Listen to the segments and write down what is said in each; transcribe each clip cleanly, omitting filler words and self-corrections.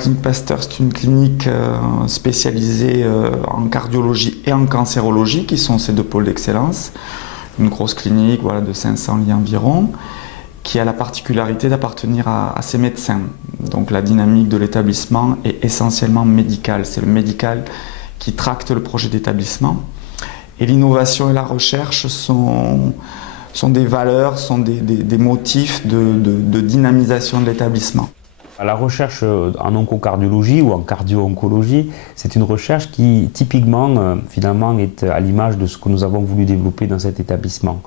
clinique Pasteur, c'est une clinique spécialisée en cardiologie et en cancérologie, qui sont ces deux pôles d'excellence. Une grosse clinique, voilà, de 500 lits environ, qui a la particularité d'appartenir à ces médecins. Donc la dynamique de l'établissement est essentiellement médicale. C'est le médical qui tracte le projet d'établissement. Et l'innovation et la recherche sont des valeurs, sont des motifs de dynamisation de l'établissement. La recherche en oncocardiologie ou en cardio-oncologie, c'est une recherche qui typiquement finalement est à l'image de ce que nous avons voulu développer dans cet établissement.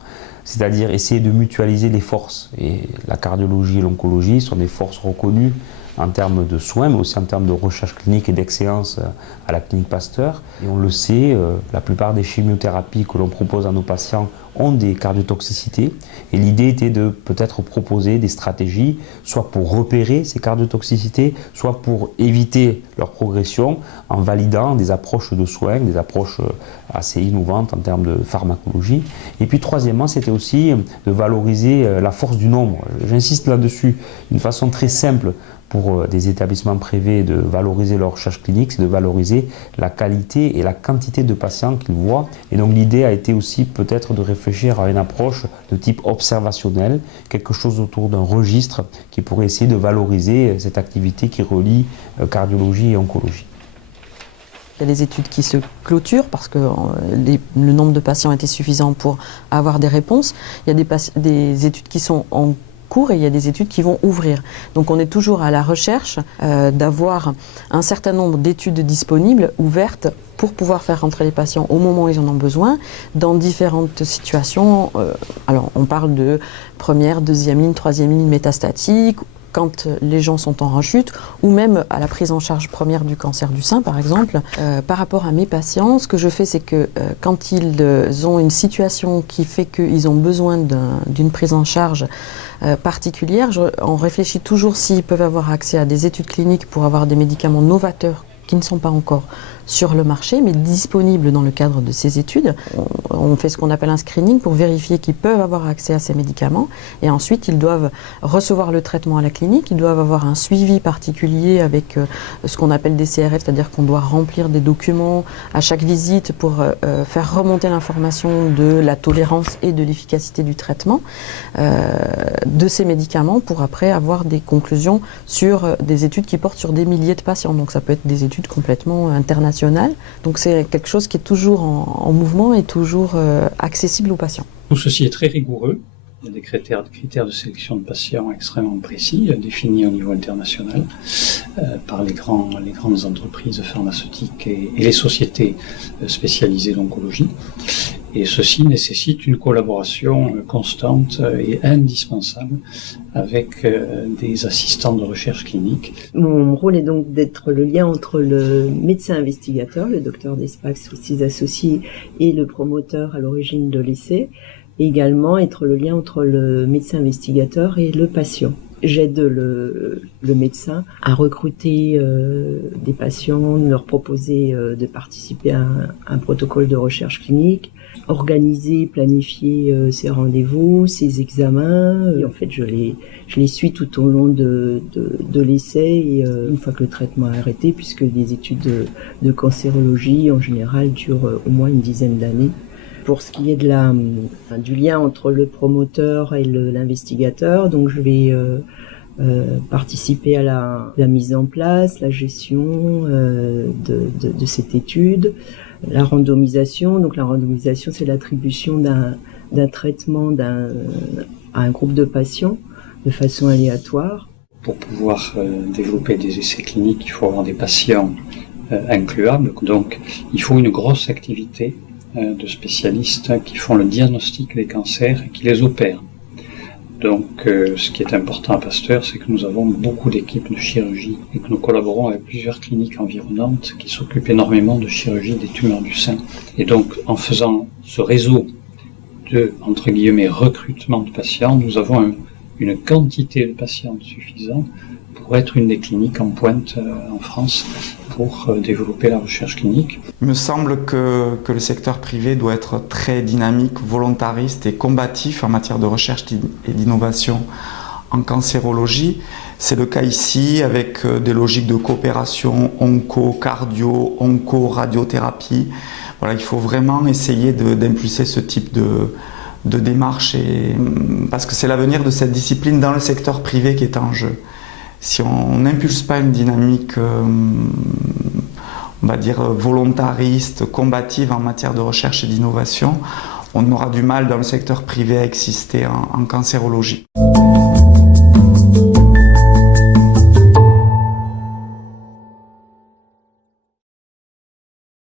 C'est-à-dire essayer de mutualiser les forces. Et la cardiologie et l'oncologie sont des forces reconnues en termes de soins, mais aussi en termes de recherche clinique et d'excellence à la clinique Pasteur. Et on le sait, la plupart des chimiothérapies que l'on propose à nos patients ont des cardiotoxicités. Et l'idée était de peut-être proposer des stratégies, soit pour repérer ces cardiotoxicités, soit pour éviter leur progression en validant des approches de soins, des approches assez innovantes en termes de pharmacologie. Et puis troisièmement, c'était aussi de valoriser la force du nombre. J'insiste là-dessus, une façon très simple pour des établissements privés de valoriser leur recherche clinique, c'est de valoriser la qualité et la quantité de patients qu'ils voient. Et donc l'idée a été aussi peut-être de réfléchir à une approche de type observationnel, quelque chose autour d'un registre qui pourrait essayer de valoriser cette activité qui relie cardiologie et oncologie. Il y a des études qui se clôturent parce que le nombre de patients était suffisant pour avoir des réponses. Il y a des études qui sont en cours et il y a des études qui vont ouvrir. Donc on est toujours à la recherche d'avoir un certain nombre d'études disponibles, ouvertes, pour pouvoir faire rentrer les patients au moment où ils en ont besoin, dans différentes situations. Alors on parle de première, deuxième ligne, troisième ligne métastatique, quand les gens sont en rechute, ou même à la prise en charge première du cancer du sein, par exemple. Par rapport à mes patients, ce que je fais, c'est que quand ils ont une situation qui fait qu'ils ont besoin d'une prise en charge particulière, on réfléchit toujours s'ils peuvent avoir accès à des études cliniques pour avoir des médicaments novateurs qui ne sont pas encore sur le marché, mais disponibles dans le cadre de ces études. On fait ce qu'on appelle un screening pour vérifier qu'ils peuvent avoir accès à ces médicaments. Et ensuite, ils doivent recevoir le traitement à la clinique. Ils doivent avoir un suivi particulier avec ce qu'on appelle des CRF, c'est-à-dire qu'on doit remplir des documents à chaque visite pour faire remonter l'information de la tolérance et de l'efficacité du traitement de ces médicaments pour après avoir des conclusions sur des études qui portent sur des milliers de patients. Donc ça peut être des études complètement internationales. Donc c'est quelque chose qui est toujours en mouvement et toujours accessible aux patients. Tout ceci est très rigoureux. Il y a des critères de sélection de patients extrêmement précis, définis au niveau international par les grandes entreprises pharmaceutiques et les sociétés spécialisées d'oncologie. Et ceci nécessite une collaboration constante et indispensable avec des assistants de recherche clinique. Mon rôle est donc d'être le lien entre le médecin investigateur, le docteur Despax ou ses associés, et le promoteur à l'origine de l'essai, et également être le lien entre le médecin investigateur et le patient. J'aide le médecin à recruter des patients, leur proposer de participer à un protocole de recherche clinique, organiser, planifier ses rendez-vous, ses examens. Et en fait, je les suis tout au long de l'essai et une fois que le traitement est arrêté, puisque les études de cancérologie en général durent au moins une dizaine d'années. Pour ce qui est du lien entre le promoteur et l'investigateur, donc je vais participer à la mise en place, la gestion de cette étude, la randomisation. Donc la randomisation, c'est l'attribution d'un traitement à un groupe de patients de façon aléatoire. Pour pouvoir développer des essais cliniques, il faut avoir des patients incluables. Donc il faut une grosse activité de spécialistes qui font le diagnostic des cancers et qui les opèrent. Donc ce qui est important à Pasteur, c'est que nous avons beaucoup d'équipes de chirurgie et que nous collaborons avec plusieurs cliniques environnantes qui s'occupent énormément de chirurgie des tumeurs du sein. Et donc en faisant ce réseau de, entre guillemets, recrutement de patients, nous avons une quantité de patients suffisante pour être une des cliniques en pointe en France pour développer la recherche clinique. Il me semble que le secteur privé doit être très dynamique, volontariste et combatif en matière de recherche et d'innovation en cancérologie. C'est le cas ici avec des logiques de coopération onco-cardio, onco-radiothérapie. Voilà, il faut vraiment essayer d'impulser ce type de démarche parce que c'est l'avenir de cette discipline dans le secteur privé qui est en jeu. Si on n'impulse pas une dynamique, on va dire, volontariste, combative en matière de recherche et d'innovation, on aura du mal dans le secteur privé à exister en cancérologie.